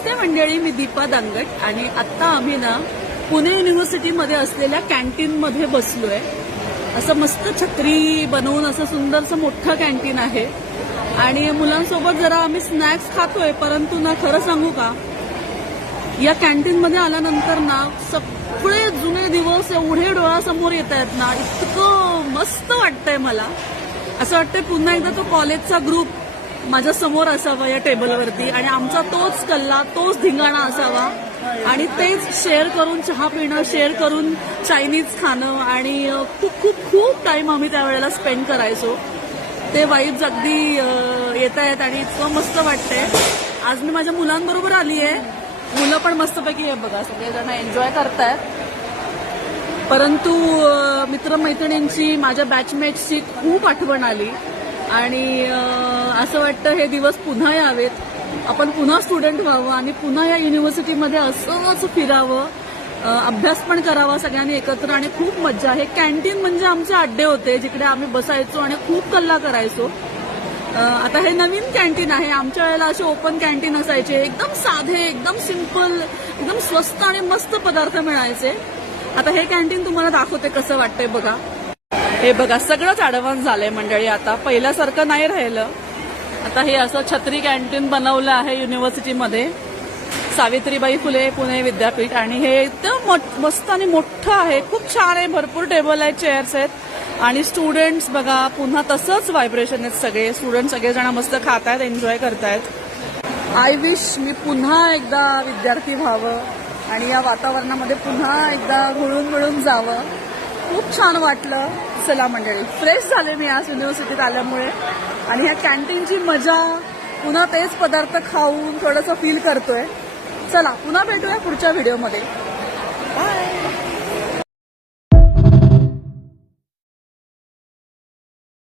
नमस्ते मंडळी, मी दीपा दांगट आणि आता आम्ही ना पुणे युनिव्हर्सिटीमध्ये असलेल्या कॅन्टीनमध्ये बसलोय. असं मस्त छत्री बनवून असं सुंदरसं मोठं कॅन्टीन आहे आणि मुलांसोबत जरा आम्ही स्नॅक्स खातोय. परंतु ना खरं सांगू का, या कॅन्टीनमध्ये आल्यानंतर ना सगळे जुने दिवस एवढे डोळ्यासमोर येत आहेत ना, इतकं मस्त वाटतंय. मला असं वाटतंय पुन्हा एकदा तो कॉलेजचा ग्रुप माझ्या समोर असावा या टेबलवरती आणि आमचा तोच कल्ला, तोच धिंगाणा असावा आणि तेच शेअर करून चहा पिणं, शेअर करून चायनीज खाणं आणि खूप खूप खूप टाइम आम्ही त्यावेळेला स्पेंड करायचो. ते वाईब्स अगदी येत आहेत आणि इतकं मस्त वाटतंय. आज मी माझ्या मुलांबरोबर आली आहे. मुलं पण मस्तपैकी आहे बघा, सगळेजण एन्जॉय करतायत. परंतु मित्रमैत्रिणींची, माझ्या बॅचमेट्सची खूप आठवण आली आणि असं वाटतं हे दिवस पुन्हा यावेत, आपण पुन्हा स्टुडंट व्हावं आणि पुन्हा या युनिव्हर्सिटीमध्ये असं फिरावं, अभ्यास पण करावा सगळ्यांनी एकत्र आणि खूप मज्जा. हे कॅन्टीन म्हणजे आमचे अड्डे होते जिकडे आम्ही बसायचो आणि खूप कल्ला करायचो. आता हे नवीन कॅन्टीन आहे. आमच्या वेळेला असे ओपन कॅन्टीन असायचे, एकदम साधे, एकदम सिंपल, एकदम स्वस्त आणि मस्त पदार्थ मिळायचे. आता हे कॅन्टीन तुम्हाला दाखवते कसं वाटतंय बघा. हे बघा, सगळंच ऍडव्हान्स झालंय मंडळी. आता पहिल्यासारखं नाही राहिलं. आता हे असं छत्री कॅन्टीन बनवलं आहे युनिव्हर्सिटीमध्ये, सावित्रीबाई फुले पुणे विद्यापीठ. आणि हे एकदम मस्त आणि मोठं आहे, खूप छान आहे, भरपूर टेबल आहेत, चेअर्स आहेत आणि स्टुडंट्स बघा पुन्हा तसंच व्हायब्रेशन आहेत. सगळे स्टुडंट सगळेजण मस्त खात आहेत, एन्जॉय करतायत. आय विश मी पुन्हा एकदा विद्यार्थी व्हावं आणि या वातावरणामध्ये पुन्हा एकदा घुळून मिळून जावं. खूप छान वाटलं. चला मंडळी, फ्रेश झाले मी आज युनिव्हर्सिटीत आल्यामुळे आणि ह्या कॅन्टीनची मजा, पुन्हा तेच पदार्थ खाऊन थोडंसं फील करतोय. चला पुन्हा भेटूया पुढच्या व्हिडिओमध्ये.